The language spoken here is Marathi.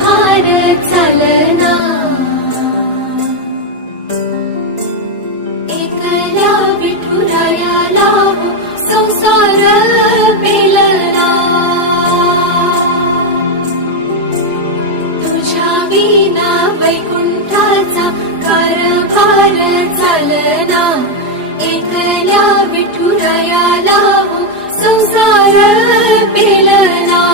भार चालना, एकल्या विठुरायाला संसार पेलना, तुझ्या विना वैकुंठाचा कारभार चालना, एकल्या विठुरायाला संसार पेलना.